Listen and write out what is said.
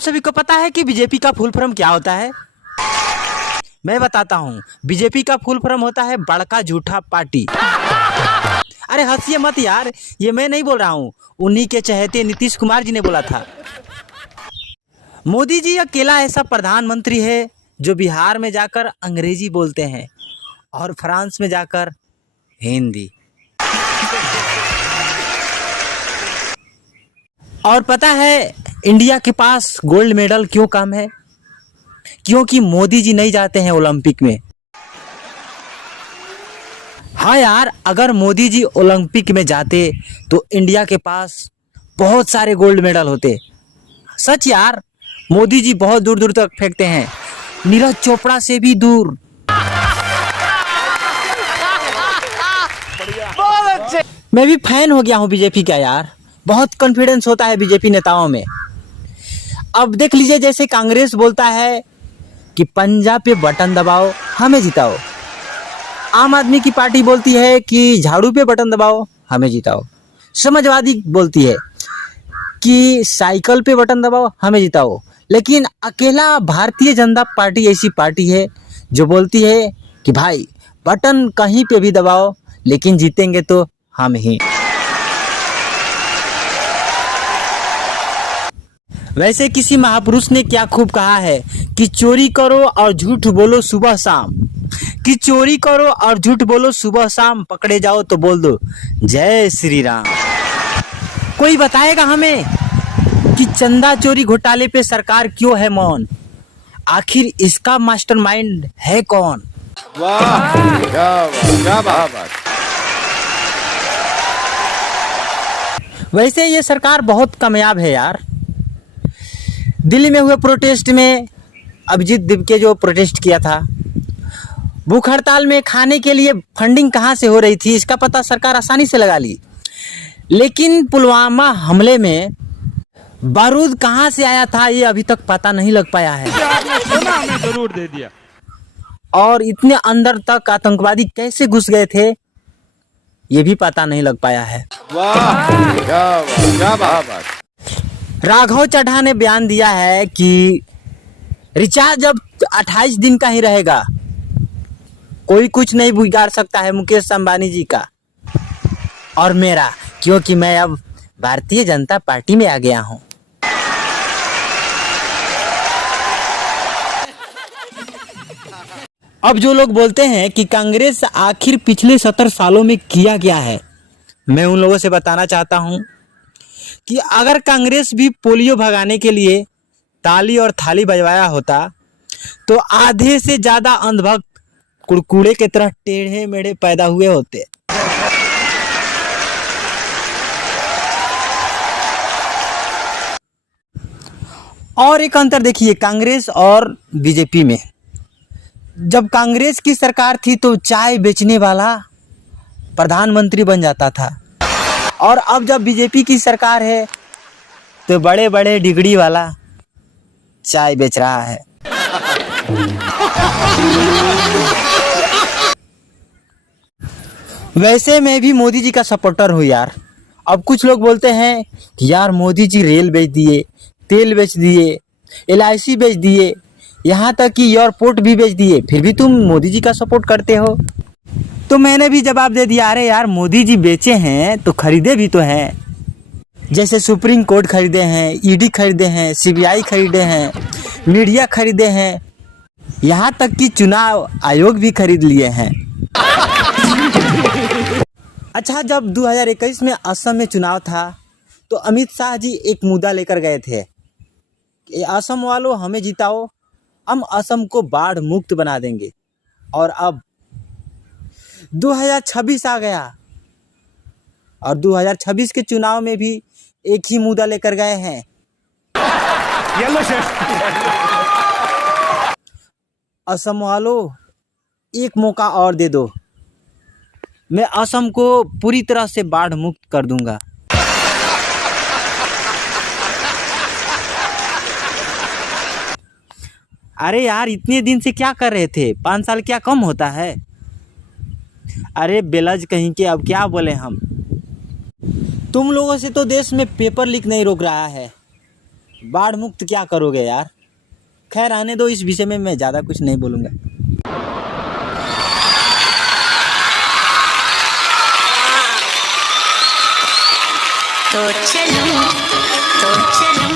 सभी को पता है कि बीजेपी का फुल फॉर्म क्या होता है? मैं बताता हूँ। बीजेपी का फुल फॉर्म होता है बड़का झूठा पार्टी। अरे हंसिए मत यार, ये मैं नहीं बोल रहा हूँ, उन्हीं के चहेते नीतीश कुमार जी ने बोला था। मोदी जी अकेला ऐसा प्रधानमंत्री है जो बिहार में जाकर अंग्रेजी बोलते हैं और फ्रांस में जाकर हिंदी। और पता है इंडिया के पास गोल्ड मेडल क्यों कम है? क्योंकि मोदी जी नहीं जाते हैं ओलंपिक में। हाँ यार, अगर मोदी जी ओलंपिक में जाते तो इंडिया के पास बहुत सारे गोल्ड मेडल होते। सच यार, मोदी जी बहुत दूर दूर तक फेंकते हैं, नीरज चोपड़ा से भी दूर। मैं भी फैन हो गया हूँ बीजेपी का यार, बहुत कॉन्फिडेंस होता है बीजेपी नेताओं में। अब देख लीजिए, जैसे कांग्रेस बोलता है कि पंजाब पे बटन दबाओ हमें जिताओ, आम आदमी की पार्टी बोलती है कि झाड़ू पे बटन दबाओ हमें जिताओ, समाजवादी बोलती है कि साइकिल पे बटन दबाओ हमें जिताओ, लेकिन अकेला भारतीय जनता पार्टी ऐसी पार्टी है जो बोलती है कि भाई बटन कहीं पे भी दबाओ लेकिन जीतेंगे तो हम ही। वैसे किसी महापुरुष ने क्या खूब कहा है कि चोरी करो और झूठ बोलो सुबह शाम, कि चोरी करो और झूठ बोलो सुबह शाम, पकड़े जाओ तो बोल दो जय श्री राम। कोई बताएगा हमें कि चंदा चोरी घोटाले पे सरकार क्यों है मौन? आखिर इसका मास्टरमाइंड है कौन? वाह क्या बात। वैसे ये सरकार बहुत कामयाब है यार। दिल्ली में हुए प्रोटेस्ट में अभिजीत दिपके जो प्रोटेस्ट किया था, भूख हड़ताल में खाने के लिए फंडिंग कहाँ से हो रही थी इसका पता सरकार आसानी से लगा ली, लेकिन पुलवामा हमले में बारूद कहाँ से आया था ये अभी तक पता नहीं लग पाया है। हमें जरूर दे दिया। और इतने अंदर तक आतंकवादी कैसे घुस गए थे ये भी पता नहीं लग पाया है। वाह क्या बात। राघव चड्ढा ने बयान दिया है कि रिचार्ज अब 28 दिन का ही रहेगा, कोई कुछ नहीं बिगाड़ सकता है मुकेश अंबानी जी का और मेरा, क्योंकि मैं अब भारतीय जनता पार्टी में आ गया हूं। अब जो लोग बोलते हैं कि कांग्रेस आखिर पिछले 70 सालों में किया क्या है, मैं उन लोगों से बताना चाहता हूं कि अगर कांग्रेस भी पोलियो भगाने के लिए ताली और थाली बजवाया होता तो आधे से ज्यादा अंधभक्त कुड़कुड़े की तरह टेढ़े मेढ़े पैदा हुए होते। और एक अंतर देखिए कांग्रेस और बीजेपी में। जब कांग्रेस की सरकार थी तो चाय बेचने वाला प्रधानमंत्री बन जाता था, और अब जब बीजेपी की सरकार है तो बड़े बड़े डिग्री वाला चाय बेच रहा है। वैसे मैं भी मोदी जी का सपोर्टर हूँ यार। अब कुछ लोग बोलते हैं कि यार मोदी जी रेल बेच दिए, तेल बेच दिए, LIC बेच दिए, यहाँ तक कि एयरपोर्ट भी बेच दिए, फिर भी तुम मोदी जी का सपोर्ट करते हो। तो मैंने भी जवाब दे दिया, अरे यार मोदी जी बेचे हैं तो खरीदे भी तो हैं। जैसे सुप्रीम कोर्ट खरीदे हैं, ED खरीदे हैं, CBI खरीदे हैं, मीडिया खरीदे हैं, यहाँ तक कि चुनाव आयोग भी खरीद लिए हैं। अच्छा, जब 2021 में असम में चुनाव था तो अमित शाह जी एक मुद्दा लेकर गए थे कि असम वालों हमें जिताओ, हम असम को बाढ़ मुक्त बना देंगे। और अब 2026 आ गया और 2026 के चुनाव में भी एक ही मुद्दा लेकर गए हैं। Yellow shirt. असम वालों एक मौका और दे दो, मैं असम को पूरी तरह से बाढ़ मुक्त कर दूंगा। अरे यार इतने दिन से क्या कर रहे थे? 5 साल क्या कम होता है? अरे बेलज कहीं के, अब क्या बोले हम। तुम लोगों से तो देश में पेपर लीक नहीं रोक रहा है, बाढ़ मुक्त क्या करोगे यार। खैर आने दो, इस विषय में मैं ज़्यादा कुछ नहीं बोलूँगा। तो चलो